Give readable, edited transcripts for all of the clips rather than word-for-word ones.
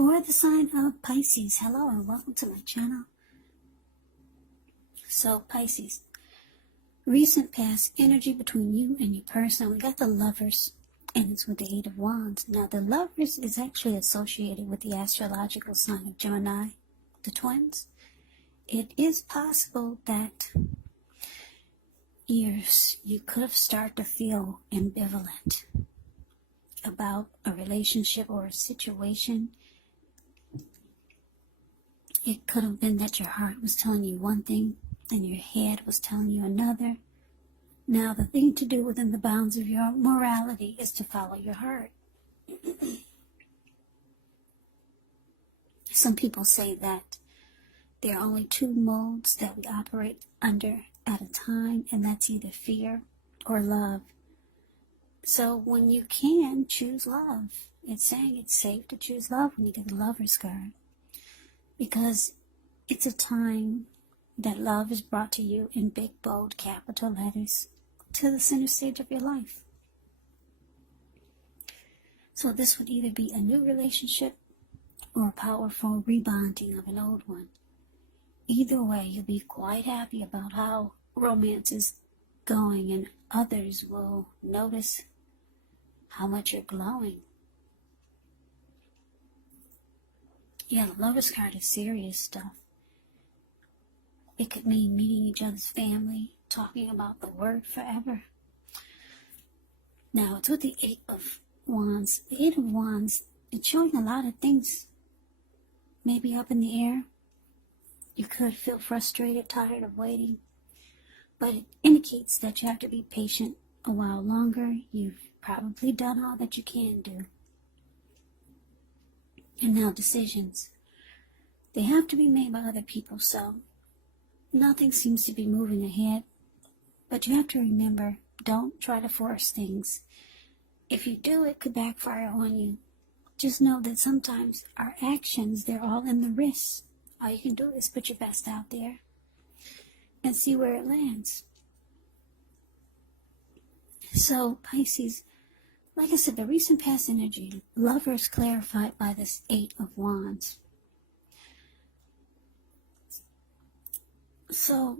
For the sign of Pisces, hello and welcome to my channel. So Pisces, recent past energy between you and your person. We got the Lovers, and it's with the Eight of Wands. Now the Lovers is actually associated with the astrological sign of Gemini, the twins. It is possible that you could have started to feel ambivalent about a relationship or a situation. It could have been that your heart was telling you one thing and your head was telling you another. Now, the thing to do within the bounds of your morality is to follow your heart. Some people say that there are only two modes that we operate under at a time, and that's either fear or love. So when you can, choose love. It's saying it's safe to choose love when you get the Lover's card, because it's a time that love is brought to you in big, bold, capital letters to the center stage of your life. So this would either be a new relationship or a powerful rebonding of an old one. Either way, you'll be quite happy about how romance is going, and others will notice how much you're glowing. Yeah, the Lover's card is serious stuff. It could mean meeting each other's family, talking about the word forever. Now, it's with the Eight of Wands. The Eight of Wands, it's showing a lot of things maybe up in the air. You could feel frustrated, tired of waiting, but it indicates that you have to be patient a while longer. You've probably done all that you can do. And now decisions. They have to be made by other people, so nothing seems to be moving ahead. But you have to remember, don't try to force things. If you do, it could backfire on you. Just know that sometimes our actions, they're all in the wrists. All you can do is put your best out there and see where it lands. So, Pisces, like I said, the recent past energy, Lovers clarified by this Eight of Wands. So,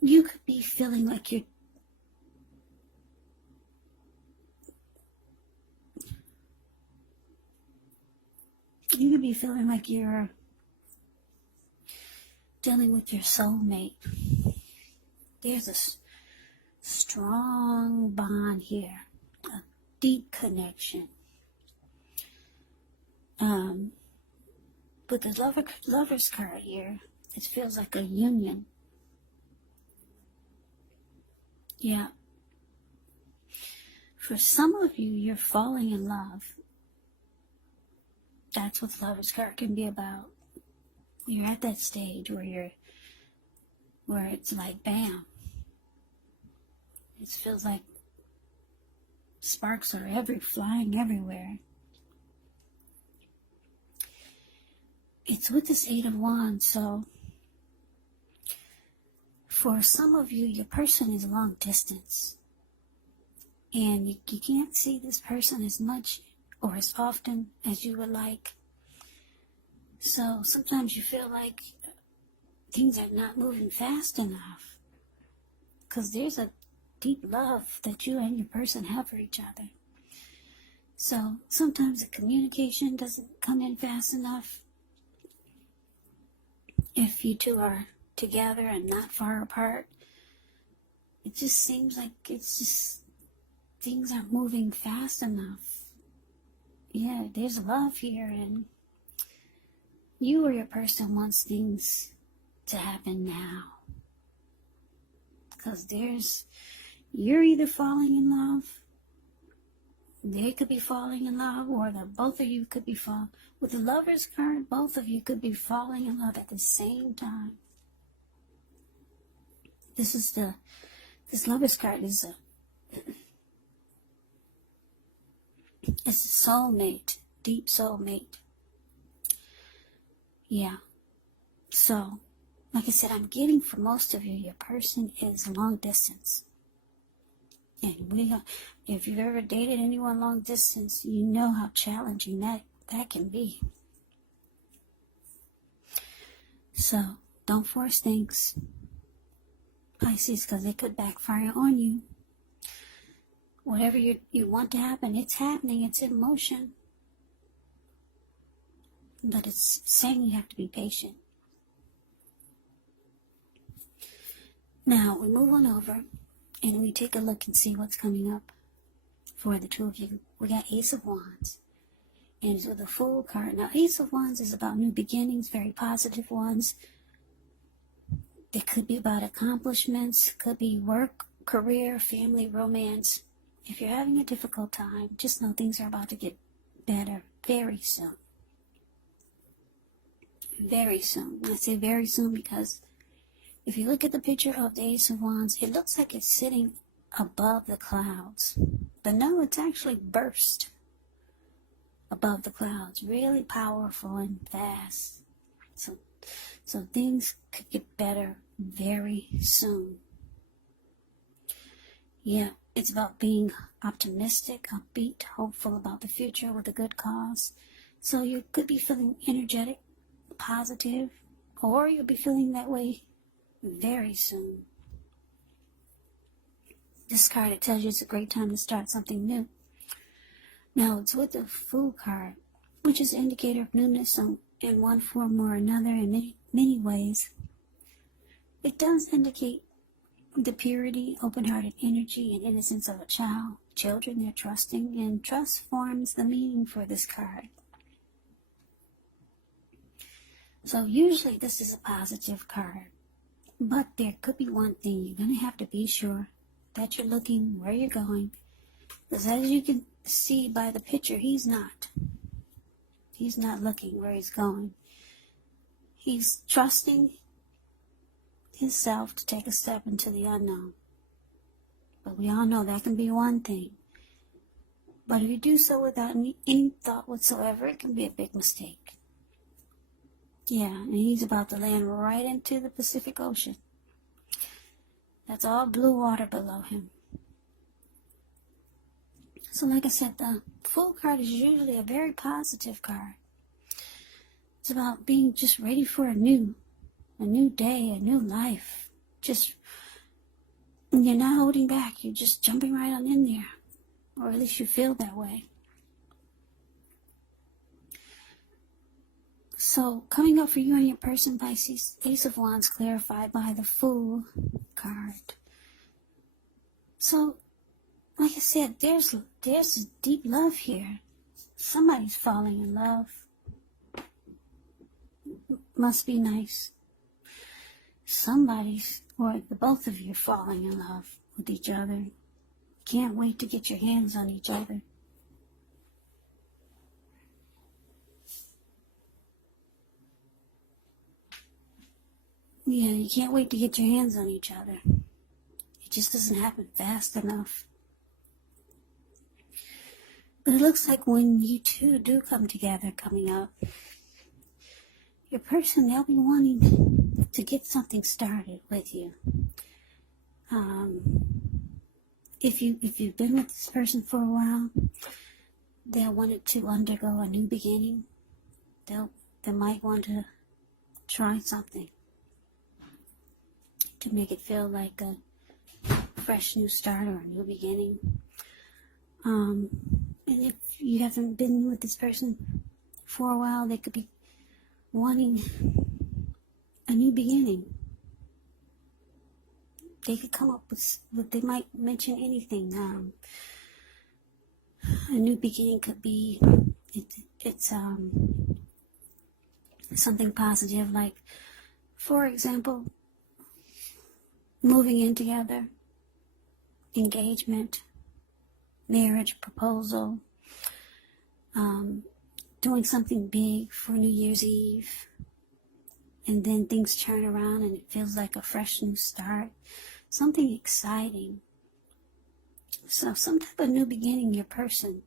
you could be feeling like you're dealing with your soulmate. There's a strong bond here, a deep connection. With the Lover's card here, it feels like a union. Yeah. For some of you, you're falling in love. That's what the Lover's card can be about. You're at that stage where it's like bam. It feels like sparks are flying everywhere. It's with this Eight of Wands, so for some of you, your person is long distance. And you can't see this person as much or as often as you would like. So sometimes you feel like things are not moving fast enough, because there's a deep love that you and your person have for each other. So sometimes the communication doesn't come in fast enough. If you two are together and not far apart, it just seems like things aren't moving fast enough. Yeah, there's love here, and you or your person wants things to happen now. Because you're either falling in love, they could be falling in love, or both of you could be falling. With the Lover's card, both of you could be falling in love at the same time. This Lover's card is it's a soulmate, deep soulmate. Yeah. So, like I said, I'm getting for most of you, your person is long distance. And if you've ever dated anyone long distance, you know how challenging that that can be. So don't force things, Pisces, because it could backfire on you. Whatever you want to happen, it's happening, it's in motion. But it's saying you have to be patient. Now, we move on over and we take a look and see what's coming up for the two of you. We got Ace of Wands. And it's with a Fool card. Now, Ace of Wands is about new beginnings, very positive ones. It could be about accomplishments, could be work, career, family, romance. If you're having a difficult time, just know things are about to get better very soon. Very soon. I say very soon because if you look at the picture of the Ace of Wands, it looks like it's sitting above the clouds. But no, it's actually burst above the clouds. Really powerful and fast. So things could get better very soon. Yeah, it's about being optimistic, upbeat, hopeful about the future with a good cause. So you could be feeling energetic, positive, or you'll be feeling that way very soon. This card, it tells you it's a great time to start something new. Now, it's with the Fool card, which is an indicator of newness in one form or another in many ways. It does indicate the purity, open-hearted energy, and innocence of a child. Children, they're trusting, and trust forms the meaning for this card. So usually this is a positive card, but there could be one thing. You're going to have to be sure that you're looking where you're going, because as you can see by the picture, he's not looking where he's going. He's trusting himself to take a step into the unknown. But we all know that can be one thing. But if you do so without any thought whatsoever, it can be a big mistake. Yeah, and he's about to land right into the Pacific Ocean. That's all blue water below him. So like I said, the Fool card is usually a very positive card. It's about being just ready for a new day, a new life. Just, you're not holding back. You're just jumping right on in there. Or at least you feel that way. So, coming up for you and your person, Pisces, Ace of Wands clarified by the Fool card. So, like I said, there's a deep love here. Somebody's falling in love. Must be nice. Somebody's, or the both of you are falling in love with each other. Can't wait to get your hands on each other. Yeah, you can't wait to get your hands on each other. It just doesn't happen fast enough. But it looks like when you two do come together coming up, your person, they'll be wanting to get something started with you. If you've been with this person for a while, they'll want it to undergo a new beginning. They might want to try something to make it feel like a fresh new start or a new beginning. And if you haven't been with this person for a while, they could be wanting a new beginning. They could come up with, they might mention anything. A new beginning could be, it's something positive, like, for example, moving in together, engagement, marriage proposal, doing something big for New Year's Eve, and then things turn around and it feels like a fresh new start, something exciting. So some type of new beginning your person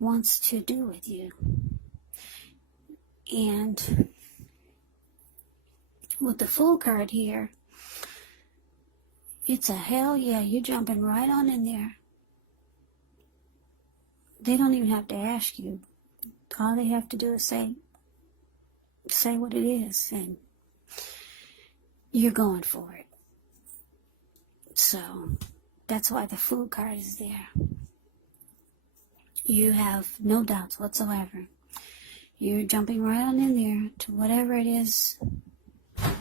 wants to do with you. And with the Fool card here, it's a hell yeah, you're jumping right on in there. They don't even have to ask you. All they have to do is say what it is, and you're going for it. So that's why the Fool card is there. You have no doubts whatsoever. You're jumping right on in there to whatever it is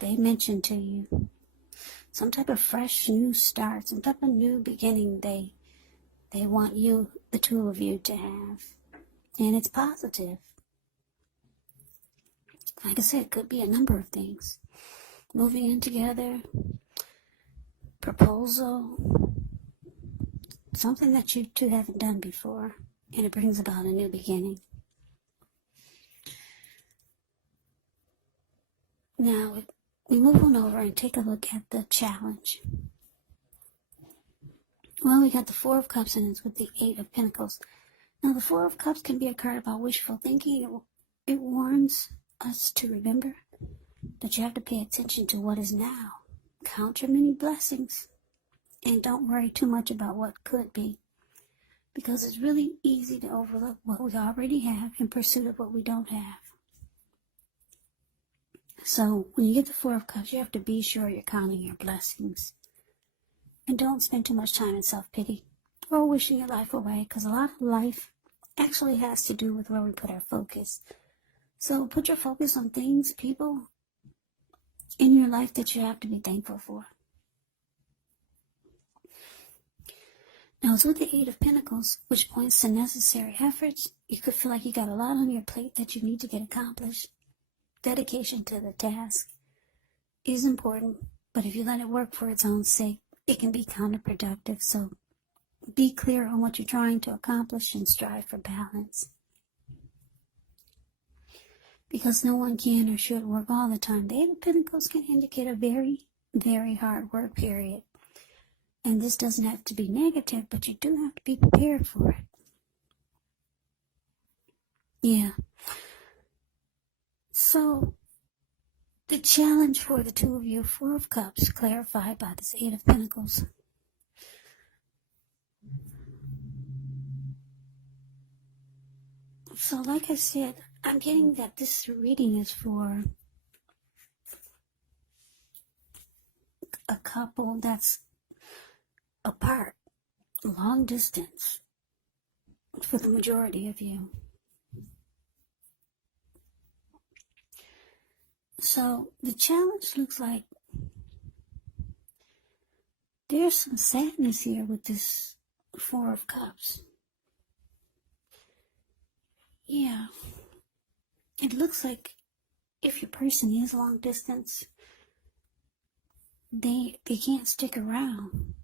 they mentioned to you. Some type of fresh new start, some type of new beginning they want you, the two of you, to have. And it's positive. Like I said, it could be a number of things. Moving in together, proposal, something that you two haven't done before, and it brings about a new beginning. Now, we move on over and take a look at the challenge. Well, we got the Four of Cups, and it's with the Eight of Pentacles. Now, the Four of Cups can be a card about wishful thinking. It warns us to remember that you have to pay attention to what is now. Count your many blessings, and don't worry too much about what could be, because it's really easy to overlook what we already have in pursuit of what we don't have. So when you get the Four of Cups, you have to be sure you're counting your blessings. And don't spend too much time in self-pity or wishing your life away, because a lot of life actually has to do with where we put our focus. So put your focus on things, people in your life that you have to be thankful for. Now, it's with the Eight of Pentacles, which points to necessary efforts. You could feel like you got a lot on your plate that you need to get accomplished. Dedication to the task is important, but if you let it work for its own sake, it can be counterproductive. So be clear on what you're trying to accomplish and strive for balance. Because no one can or should work all the time. The Eight of Pentacles can indicate a very, very hard work period. And this doesn't have to be negative, but you do have to be prepared for it. Yeah. So, the challenge for the two of you, Four of Cups, clarified by this Eight of Pentacles. So, like I said, I'm getting that this reading is for a couple that's apart, long distance, for the majority of you. So the challenge looks like there's some sadness here with this Four of Cups. Yeah, it looks like if your person is long distance, they can't stick around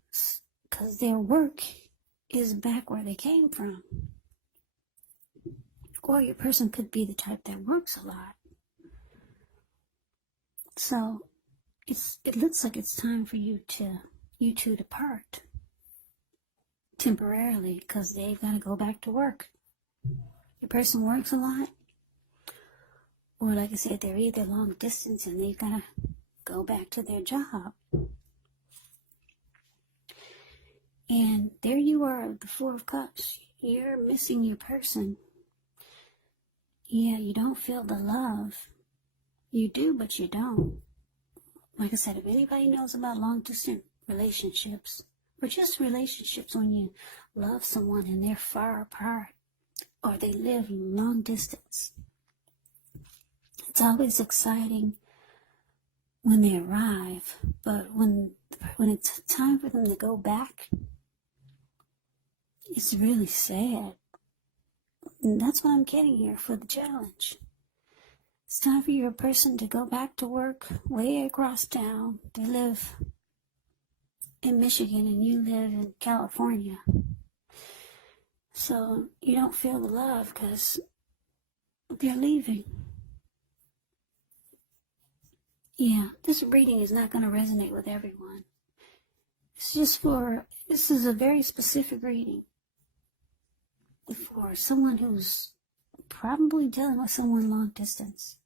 because their work is back where they came from. Or your person could be the type that works a lot. So it looks like it's time for you two to part temporarily, because they've got to go back to work. Your person works a lot, or like I said, they're either long distance and they've got to go back to their job. And there you are, the Four of Cups. You're missing your person. Yeah, you don't feel the love. You do, but you don't. Like I said, if anybody knows about long-distance relationships, or just relationships when you love someone and they're far apart, or they live long distance, it's always exciting when they arrive, but when it's time for them to go back, it's really sad. And that's what I'm getting here for the challenge. It's time for your person to go back to work way across town. They live in Michigan and you live in California. So you don't feel the love because they're leaving. Yeah, this reading is not going to resonate with everyone. This is a very specific reading for someone who's probably dealing with someone long distance.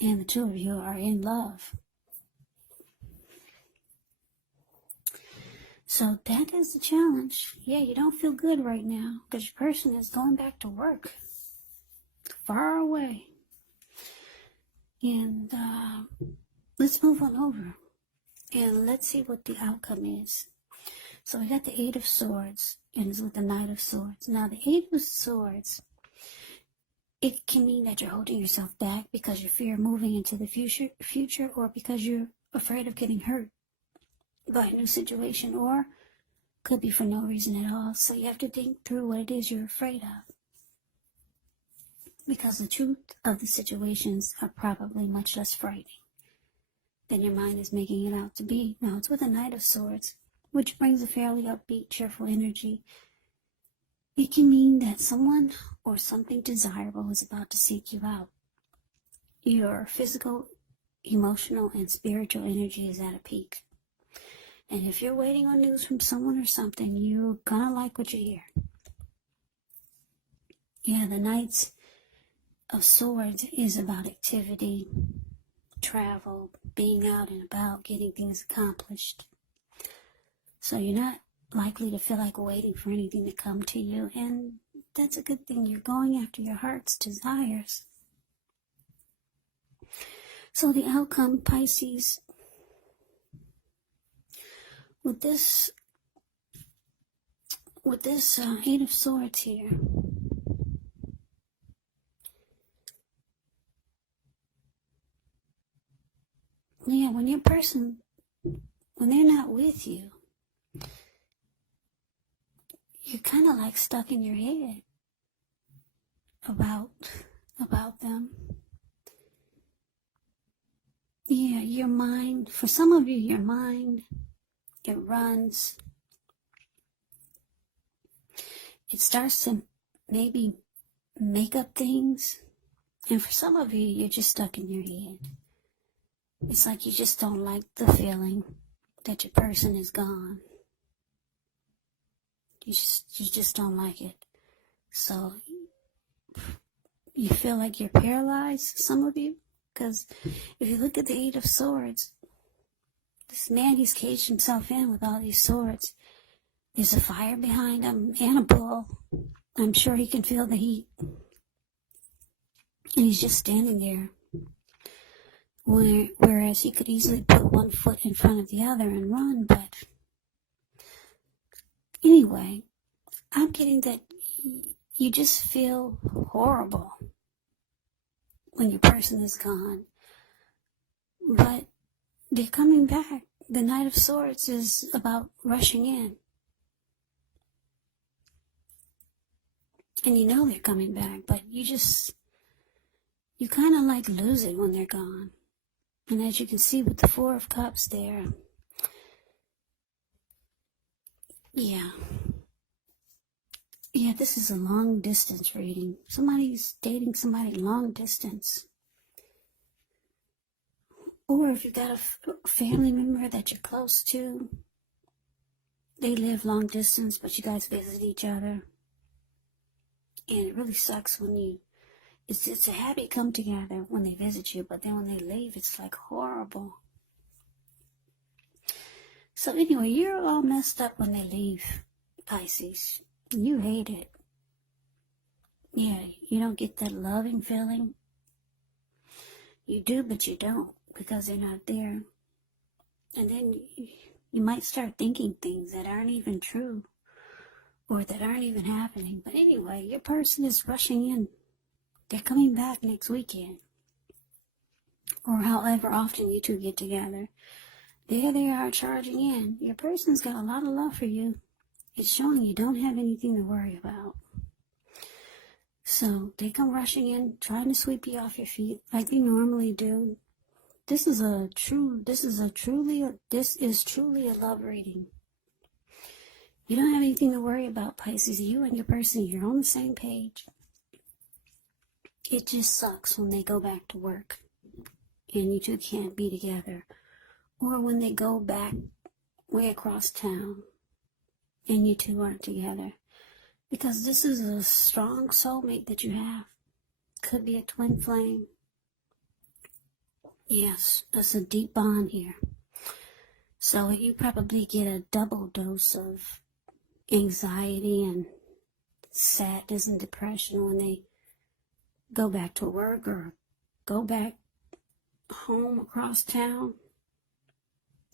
And the two of you are in love. So that is the challenge. Yeah, you don't feel good right now because your person is going back to work far away. And let's move on over and let's see what the outcome is. So we got the Eight of Swords and it's with the Knight of Swords. Now the Eight of Swords, it can mean that you're holding yourself back because you fear moving into the future, or because you're afraid of getting hurt by a new situation, or could be for no reason at all. So you have to think through what it is you're afraid of, because the truth of the situations are probably much less frightening than your mind is making it out to be. Now it's with a Knight of Swords, which brings a fairly upbeat, cheerful energy. It can mean that someone or something desirable is about to seek you out. Your physical, emotional, and spiritual energy is at a peak. And if you're waiting on news from someone or something, you're gonna like what you hear. Yeah, the Knights of Swords is about activity, travel, being out and about, getting things accomplished. So you're not likely to feel like waiting for anything to come to you, and that's a good thing. You're going after your heart's desires. So the outcome, Pisces, with this Eight of Swords here, yeah, when your person, when they're not with you, you're kind of like stuck in your head about them. Yeah, your mind, for some of you, your mind, it runs. It starts to maybe make up things. And for some of you, you're just stuck in your head. It's like you just don't like the feeling that your person is gone. You just don't like it. So you feel like you're paralyzed, some of you, because if you look at the Eight of Swords, this man, he's caged himself in with all these swords. There's a fire behind him and a bull. I'm sure he can feel the heat. And he's just standing there. Whereas he could easily put one foot in front of the other and run, but anyway, I'm getting that you just feel horrible when your person is gone. But they're coming back. The Knight of Swords is about rushing in. And you know they're coming back, but you kind of like lose it when they're gone. And as you can see with the Four of Cups there, yeah, this is a long distance reading. Somebody's dating somebody long distance. Or if you've got a family member that you're close to, they live long distance, but you guys visit each other. And it really sucks when it's a happy come together when they visit you, but then when they leave, it's like horrible. So anyway, you're all messed up when they leave, Pisces. You hate it. Yeah, you don't get that loving feeling. You do, but you don't, because they're not there. And then you might start thinking things that aren't even true, or that aren't even happening. But anyway, your person is rushing in. They're coming back next weekend, or however often you two get together. There they are charging in. Your person's got a lot of love for you. It's showing you don't have anything to worry about. So they come rushing in, trying to sweep you off your feet like they normally do. This is truly a love reading. You don't have anything to worry about, Pisces. You and your person, you're on the same page. It just sucks when they go back to work and you two can't be together. Or when they go back way across town and you two aren't together. Because this is a strong soulmate that you have. Could be a twin flame. Yes, that's a deep bond here. So you probably get a double dose of anxiety and sadness and depression when they go back to work or go back home across town.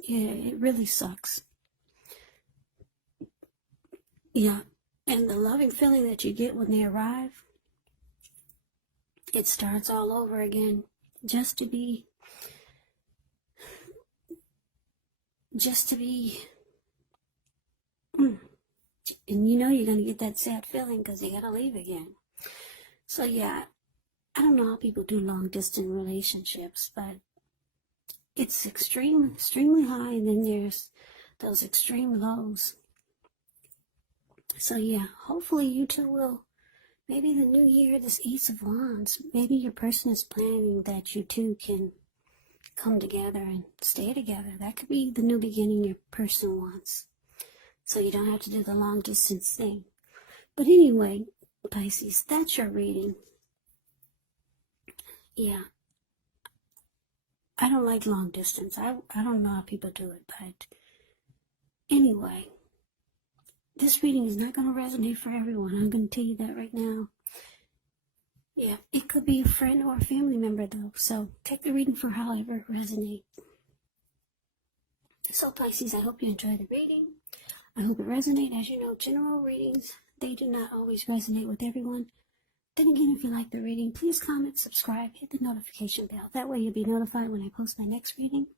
Yeah, it really sucks. Yeah, and the loving feeling that you get when they arrive, it starts all over again, just to be, and you know you're going to get that sad feeling because they got to leave again. So yeah, I don't know how people do long distance relationships, but it's extremely high, and then there's those extreme lows. So yeah, hopefully you two will, maybe the new year, this Ace of Wands, maybe your person is planning that you two can come together and stay together. That could be the new beginning your person wants. So you don't have to do the long distance thing. But anyway, Pisces, that's your reading. Yeah. I don't like long distance. I don't know how people do it, but anyway, this reading is not going to resonate for everyone. I'm going to tell you that right now. Yeah, it could be a friend or a family member, though. So take the reading for however it resonates. So Pisces, I hope you enjoy the reading. I hope it resonates. As you know, general readings, they do not always resonate with everyone. Then again, if you like the reading, please comment, subscribe, hit the notification bell. That way you'll be notified when I post my next reading.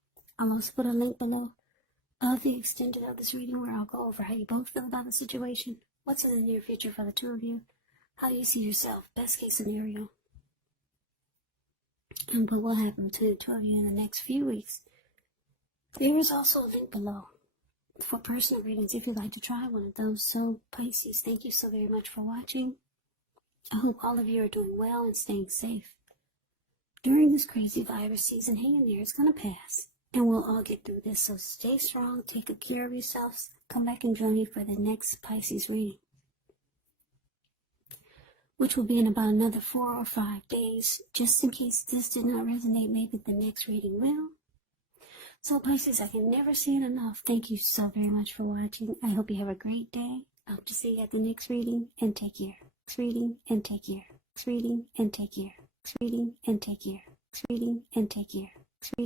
I'll also put a link below of the extended of this reading where I'll go over how you both feel about the situation, what's in the near future for the two of you, how you see yourself, best case scenario, and what will happen between the two of you in the next few weeks. There is also a link below for personal readings if you'd like to try one of those. So Pisces, thank you so very much for watching. I hope all of you are doing well and staying safe during this crazy virus season. Hang in there, it's going to pass, and we'll all get through this. So stay strong, take good care of yourselves. Come back and join me for the next Pisces reading, which will be in about another 4 or 5 days. Just in case this did not resonate, maybe the next reading will. So Pisces, I can never say it enough. Thank you so very much for watching. I hope you have a great day. I hope to see you at the next reading, and take care. Next reading and take care. Next reading and take care. Next reading and take care. Next reading and take care. Next reading.